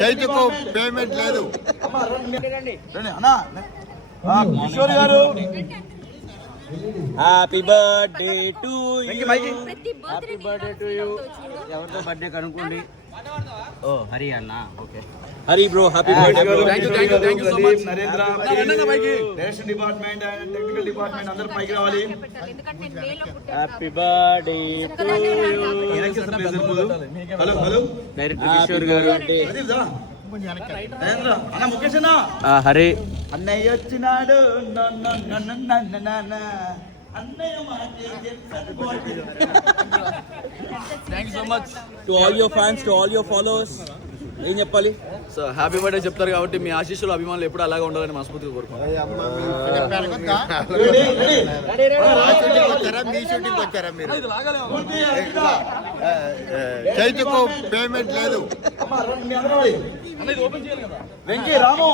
చైతుకు payment లేదు. కిషోర్ గారు happy birthday to you. Happy birthday to you. ఎవరితో బర్త్డే కనుక్కోండి. ఓ హరి అన్న, okay Hari bro, happy birthday. Thank you so much. Narendra direction department and technical department అందరూ పైకి రావాలి. Happy birthday to you. Hello hello director Kishore గారు. నరేంద్ర అన్న, ముఖేష్ అన్న, హరి అన్నయ్య వచ్చినాడు. Thank you so much to all your fans, to all your followers ఏం చెప్పాలి? సో హ్యాపీ బర్త్డే చెప్తారు కాబట్టి మీ ఆశీస్సులు అభిమానులు ఎప్పుడు అలాగే ఉండాలని మనస్ఫూర్తిగా కోరుకుంటున్నాను. మీ షూటింగ్ వచ్చారా మీరు? చైతుకు పేమెంట్ లేదు. వెంకీ రాము